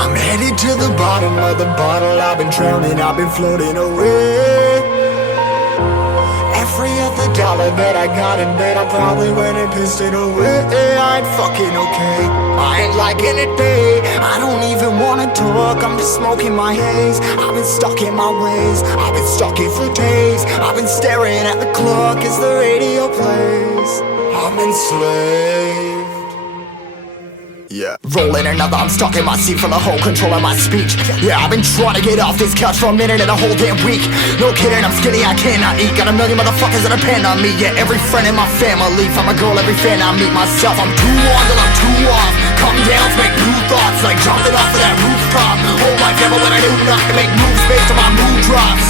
I'm headed to the bottom of the bottle. I've been drowning, I've been floating away. Every other dollar that I got in bed, I probably went and pissed it away. I ain't fucking okay, I ain't liking it, babe. I don't even wanna talk, I'm just smoking my haze. I've been stuck in my ways, I've been stuck here for days. I've been staring at the clock as the radio plays. I'm enslaved. Yeah, rolling another, I'm stuck in my seat for the whole control of my speech. Yeah, I've been trying to get off this couch for a minute and a whole damn week. No kidding, I'm skinny, I cannot eat. Got a million motherfuckers that depend on me. Yeah, every friend in my family, from a girl, every fan I meet myself. I'm too on till I'm too off. Come down to make new thoughts, like jumping off of that rooftop. Whole life ever when I knew not to make moves based on my mood drops.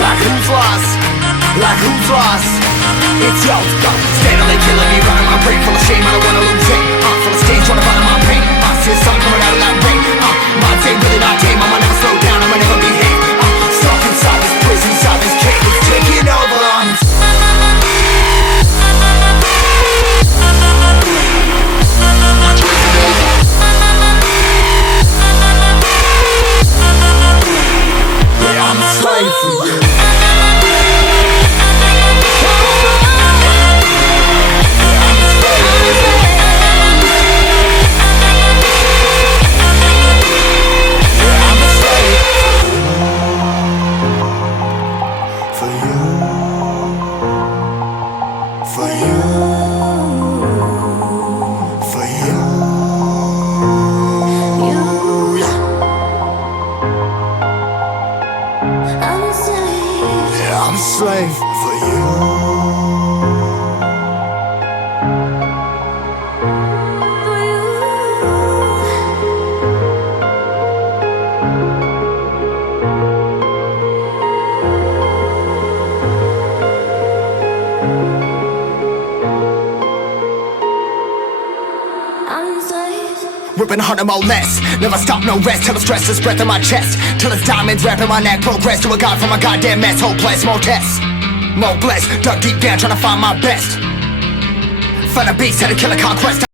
Like who's lost? Like who's lost? It's yo, steadily killing me, running my brain full of shame. I don't wanna lose it. Full of stage, trying to find my pain. I see the sun coming out of that rain. Mind ain't really not tame. I'ma never slow down, I'ma never behave. Stuck inside this prison, inside this cage. It's taking over. Yeah, I'm a slave for you. I'm a slave for you. Ripping harder, more less. Never stop, no rest. Till the stress is breath in my chest. Till it's diamonds wrapping my neck. Progress to a god from a goddamn mess. Hopeless, more tests, more blessed. Dug deep down trying to find my best. Find a beast, had to kill a conquest.